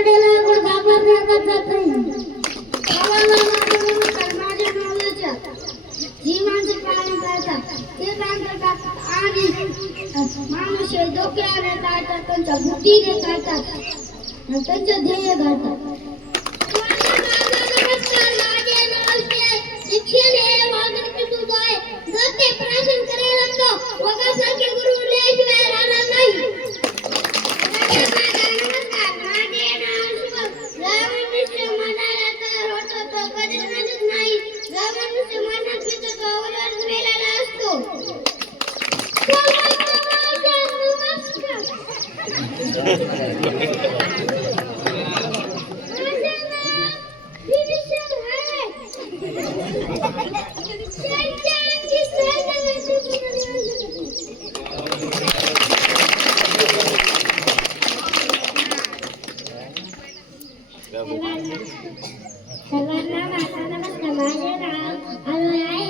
कडेला गुडदाभर नाकात जात नाही. माझ्या मावळ्याच्या जी त्यांच्या बुद्धीने काढतात त्यांचं ध्येय घालतात सर्वांना माझा नमस्कार माझे नाव अनु आहे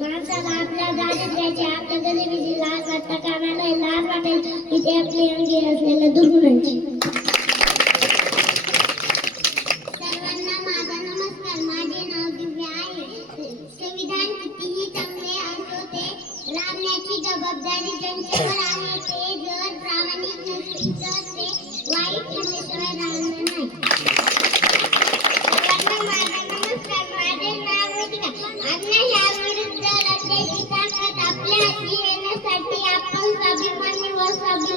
माणसाला आपल्या गाडीत घ्यायचे आपल्या गरिबीची लाज वाटता कामा नाही लाज वाटेल की ते आपली अंगी असलेल्या दुर्गुणांची सर्वांना माझा नमस्कार माझे नाव दिव्या आहे संविधान कितीही चांगले असो ते राबण्याची जबाबदारी जनतेवर आहे